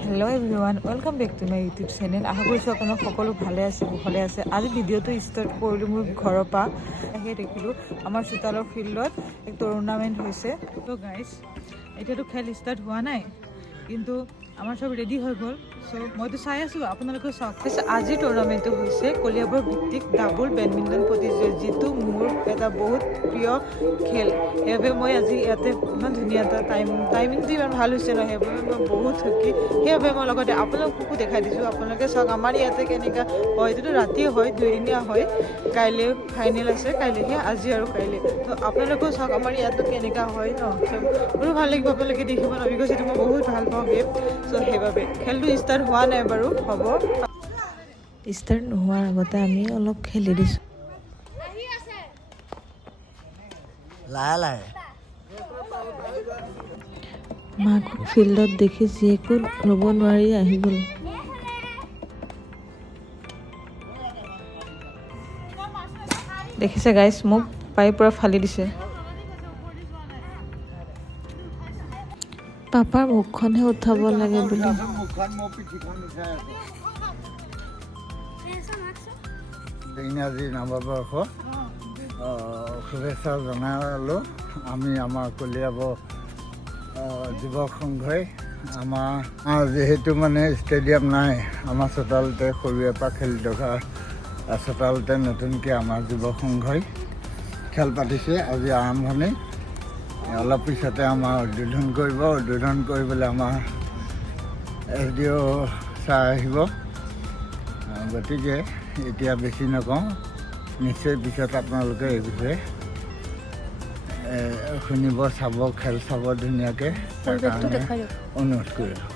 Hello everyone, welcome back to my YouTube channel. আশা কৰিছোঁ আপোনালোক সকলো ভালে আছে কুশলে আছে। আজি ভিডিঅ'টো ষ্টাৰ্ট কৰিলোঁ মোৰ ঘৰৰ পৰা। আহি দেখিলোঁ আমাৰ চোতালৰ ফিল্ডত এক টুৰ্ণামেণ্ট হৈছে। তো গাইজ এতিয়াতো খেল ষ্টাৰ্ট হোৱা নাই, কিন্তু আমাৰ সব ৰেডি হৈ গ'ল। চ' মইতো চাই আছোঁ, আপোনালোকে চাওক। আজি টুৰ্ণামেণ্টটো হৈছে কলিয়াবৰ ভিত্তিক ডাবল বেডমিণ্টন প্ৰতিযোগিতা, যিটো মোৰ এটা বহুত প্ৰিয় খেল। সেইবাবে মই আজি ইয়াতে ইমান ধুনীয়া এটা টাইমিংটো ইমান ভাল হৈছে নহয়, সেইবাবে মই বহুত সুখী। সেইবাবে মই লগতে আপোনালোককো দেখাই দিছোঁ। আপোনালোকে চাওক আমাৰ ইয়াতে কেনেকুৱা হয়। এইটোতো ৰাতিয়ে হয়, দুইদিনীয়া হয়। কাইলৈ ফাইনেল আছে, কাইলৈহে আজি আৰু কাইলৈ। তো আপোনালোকেও চাওক আমাৰ ইয়াতো কেনেকুৱা হয় ন। চ' মোৰো ভাল লাগিব, আপোনালোকে দেখিব ন, বিকজ এইটো মই বহুত ভাল পাওঁ গেম। চ' সেইবাবে খেলটো ষ্টাৰ্ট হোৱা নাই বাৰু, হ'ব। ষ্টাৰ্ট নোহোৱাৰ আগতে আমি অলপ খেলি দিছোঁ। মাক ফিল্ডত দেখি জীয়েকো ৰ'ব নোৱাৰি আহি গ'ল। দেখিছে গাইজ, মোক পাই পৰা ফালি দিছে। পাপাৰ মুখখনহে উঠাব লাগে বুলি ইংৰাজী নৱবৰ্ষ শুভেচ্ছা জনালোঁ। আমি আমাৰ কলিয়াবৰ যুৱক সংঘই আমাৰ যিহেতু মানে ষ্টেডিয়াম নাই, আমাৰ চোতালতে সৰুৰে পৰা খেলি থকা চোতালতে নতুনকৈ আমাৰ যুৱক সংঘই খেল পাতিছে। আজি আৰম্ভণি, অলপ পিছতে আমাৰ উদ্বোধন কৰিব। উদ্বোধন কৰিবলৈ আমাৰ SDO ছাৰ আহিব। গতিকে এতিয়া বেছি নকওঁ, নিশ্চয় পিছত আপোনালোকে এই বিষয়ে শুনিব, চাব, খেল চাব ধুনীয়াকৈ। তাৰ কাৰণে অনুৰোধ কৰিলোঁ।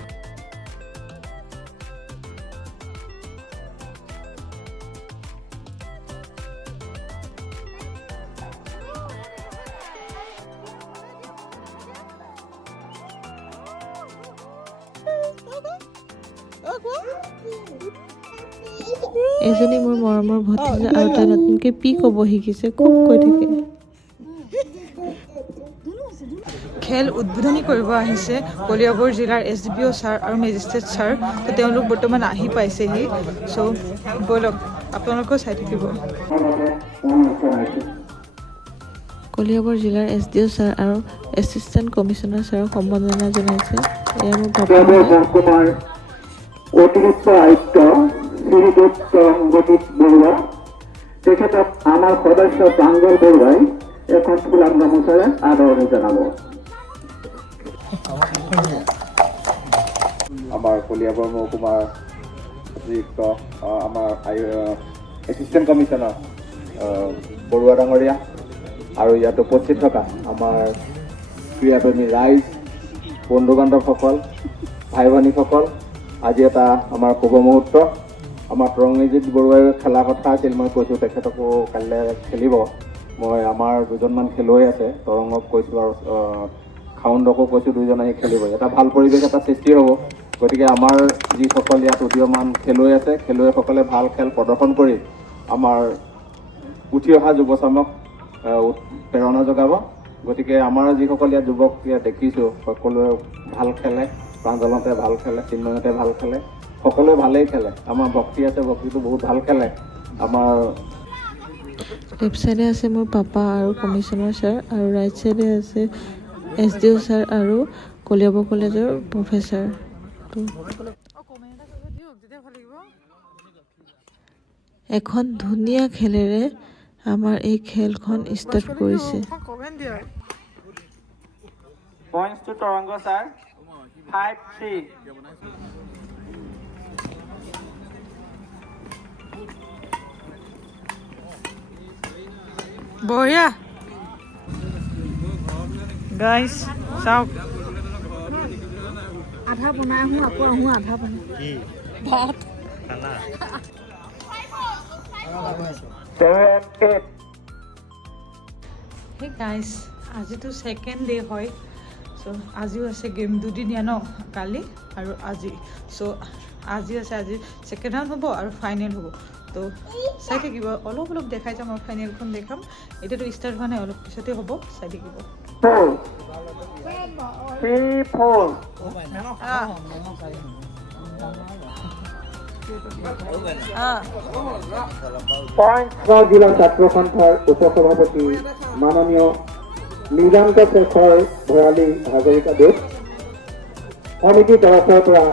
এজনী মোৰ মৰমৰ ভতিজা, আৰু তাই নতুনকৈ পি ক'ব শিকিছে, খুব কৈ থাকে। খেল উদ্বোধনী কৰিব আহিছে কলিয়াবৰ জিলাৰ SDPO ছাৰ আৰু মেজিষ্ট্ৰেট ছাৰ। তো তেওঁলোক বৰ্তমান আহি পাইছেহি। চ' ব'লক, আপোনালোকেও চাই থাকিব। কলিয়াবৰ জিলাৰ SDO ছাৰ আৰু এছিষ্টেণ্ট কমিশ্যনাৰ ছাৰক সম্বৰ্ধনা জনাইছে। এয়া মোৰ পাপা। অতিৰিক্ত আয়ুক্ত শ্ৰীযুত তৰংগজিৎ বৰুৱা, তেখেতক আমাৰ সদস্য প্ৰাঞ্জল বৰুৱাই এখন ফুলাম গামোচাৰে আদৰণি জনাব। আমাৰ কলিয়াবৰ মহকুমাৰ অতিৰিক্ত আমাৰ এছিষ্টেণ্ট কমিশ্যনাৰ বৰুৱা ডাঙৰীয়া আৰু ইয়াত উপস্থিত থকা আমাৰ ক্ৰীড়াপ্ৰেমী ৰাইজ, বন্ধু বান্ধৱসকল, ভাই ভনীসকল, আজি এটা আমাৰ শুভ মুহূৰ্ত। আমাৰ তৰংগজিৎ বৰুৱাই খেলা কথা আছিল, মই কৈছোঁ তেখেতকো কাইলৈ খেলিব। মই আমাৰ দুজনমান খেলুৱৈ আছে, তৰংগক কৈছোঁ আৰু খাউণ্ডকো কৈছোঁ, দুইজন আহি খেলিব। এটা ভাল পৰিৱেশ এটা সৃষ্টি হ'ব। গতিকে আমাৰ যিসকল ইয়াত উদীয়মান খেলুৱৈ আছে, খেলুৱৈসকলে ভাল খেল প্ৰদৰ্শন কৰি আমাৰ উঠি অহা যুৱচামক প্ৰেৰণা যোগাব। গতিকে আমাৰ যিসকল ইয়াত যুৱক ইয়াত দেখিছোঁ, সকলোৱে ভাল খেলে, প্ৰাঞ্জলতে ভাল খেলে, চিন্ময়তে ভাল খেলে, সকলোৱে ভালেই খেলে। আমাৰ ভক্তি আছে, ভক্তিটো বহুত ভাল খেলে। আমাৰ লেফ্ট চাইডে আছে মোৰ পাপা আৰু কমিশ্যনাৰ ছাৰ, আৰু ৰাইট চাইডে আছে SDO ছাৰ আৰু কলিয়াবৰ কলেজৰ প্ৰফেচাৰ। এখন ধুনীয়া খেলেৰে আমাৰ এই খেলখন ষ্টাৰ্ট কৰিছে। Points to Torongo sir, 5-3. বঢ়িয়া গাইজ, চাওক। আধা বনাই আহোঁ, আকৌ আহোঁ আধা বনাই ভাত। 7-8. সেই গাইজ, আজিতো ছেকেণ্ড ডে হয়। চ' আজিও আছে গেম, দুদিনীয়া ন, কালি আৰু আজি। চ' আজি আছে, আজি ছেকেণ্ড ৰাউণ্ড হ'ব আৰু ফাইনেল হ'ব। তো চাই থাকিব, অলপ অলপ দেখাই যাম আৰু ফাইনেলখন দেখাম। এতিয়াতো ষ্টাৰ্ট হোৱা নাই, অলপ পিছতে হ'ব, চাই থাকিব। 4 3-4 পয়েন্ট জেলা ছাত্র সন্থার উপসভাপতি মাননীয় মৃগাঙ্ক শেখৰ ভৰালী হাজৰিকাদেৱ সমিতিৰ তৰফৰ পৰা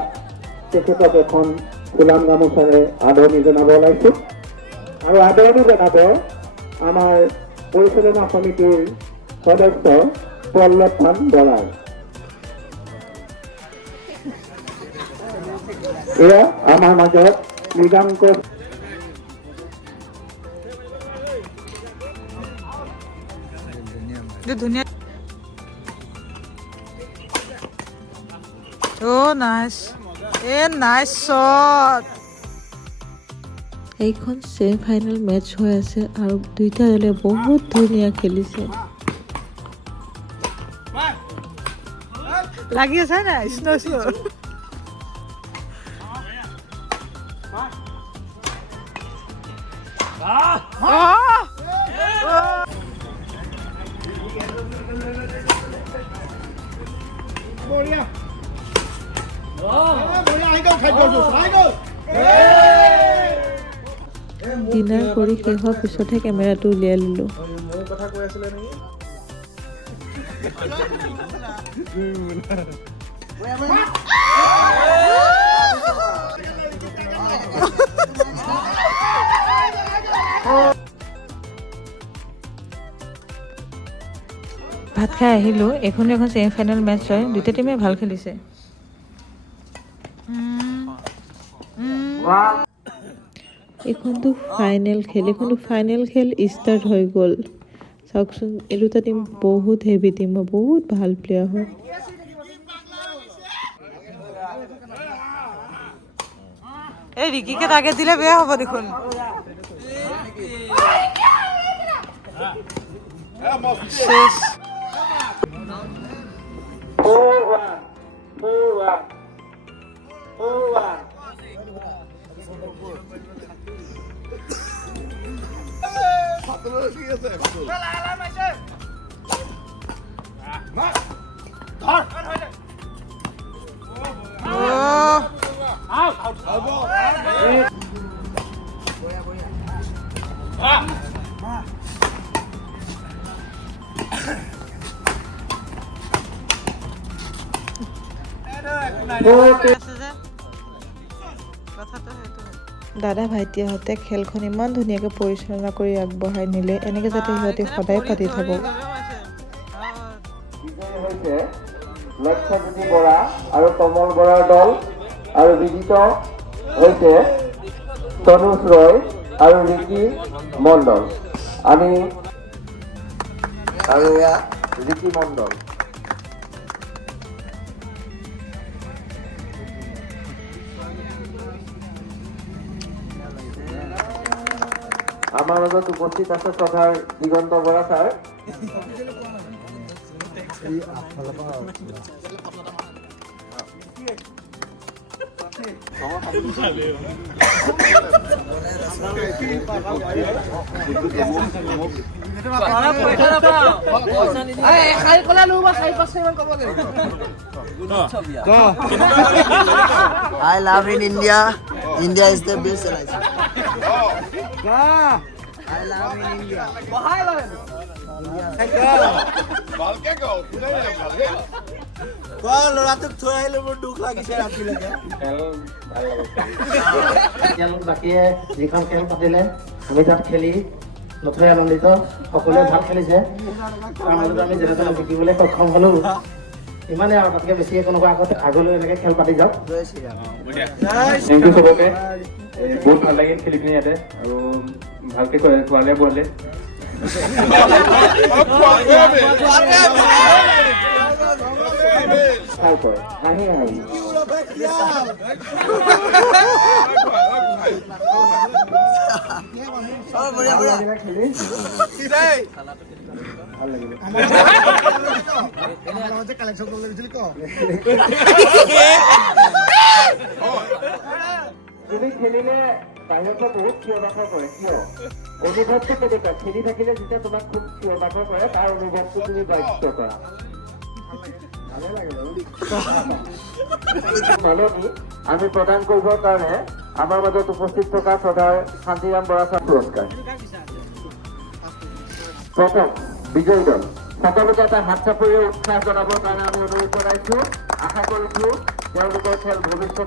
তেখেতক এখন ফুলাম গামোচাৰে আদৰণি জনাব ওলাইছোঁ আৰু আদৰণি জনাব আমাৰ পৰিচালনা সমিতিৰ সদস্য পল্লৱমান বৰাই। এয়া আমাৰ মাজত মৃগাঙ্ক ধুনীয়া Oh, nice. Nice shot. এইখন ছেমি ফাইনেল মেচ হৈ আছে আৰু দুইটা দলে বহুত ধুনীয়া খেলিছে। লাগি আছে না স্নো স্নো ডিনাৰ কৰি শেষ হোৱাৰ পিছতহে কেমেৰাটো উলিয়াই ল'লোঁ। ভাত খাই আহিলোঁ। এইখনো এখন ছেমি ফাইনেল মেচ হয়, দুইটা টিমে ভাল খেলিছে। এইখনটো ফাইনেল খেল ষ্টাৰ্ট হৈ গ'ল। চাওকচোন, এই দুটা টিম বহুত হেভি টিম হয়, বহুত ভাল প্লেয়াৰ হয়। এই ৰিকিকে টাৰ্গেট দিলে বেয়া হ'ব দেখোন। শেষ। 4-1 দাদা ভাইটিহঁতে খেলখন ইমান ধুনীয়াকৈ পৰিচালনা কৰি আগবঢ়াই নিলে, এনেকৈ যাতে সিহঁতে সদায় পাতি থাকক। বিজয়ী হৈছে লক্ষ্যজ্যোতি বৰা আৰু কমল বৰাৰ দল আৰু বিজিত হৈছে তনুজ ৰয় আৰু ৰিকি মণ্ডল। আমি আৰু এয়া ৰিকি মণ্ডল। আমাৰ মাজত উপস্থিত আছে শ্ৰদ্ধাৰ Diganta Bora sir. I love in India. India is the best. I love in India. ল'ৰাটোক থৈ আহিলে মোৰ দুখ লাগিছে ৰাতিলৈকে। বাকীয়ে যিখন খেল পাতিলে আমি তাত খেলি নথৈ আনন্দিত। সকলোৱে ভাল খেলিছে, তাৰ মাজত আমি যেনে তেনে জিকিবলৈ সক্ষম হ'লো। ইমানে আৰু তাতকৈ বেছি কোনোবা আগলৈ এনেকৈ খেল পাতি যাওক। থেংক ইউ চবকে, বহুত ভাল লাগিল খেলি পিনি ইয়াতে, আৰু ভালকে খোৱালে বোৱালে। হাঁহি হাঁহি তুমি খেলিলে বাহিৰৰ পৰা বহুত চিঞৰ বাখৰ কৰে কিয় অনুভৱটো কেনেকুৱা খেলি থাকিলে যেতিয়া তোমাক খুব চিঞৰ বাখৰ কৰে তাৰ অনুভৱটো তুমি ব্যক্ত কৰা মাননি আমি প্ৰদান কৰিবৰ কাৰণে আমাৰ মাজত উপস্থিত থকা শ্ৰদ্ধাৰ শান্তিৰাম বৰা ছাৰ পুৰস্কাৰ প্ৰথম বিজয়ী দল সকলোকে এটা হাত চাপৰিৰে উৎসাহ জনাবৰ কাৰণে আমি অনুৰোধ জনাইছো আশা কৰিছো তেওঁলোকৰ খেল ভৱিষ্যত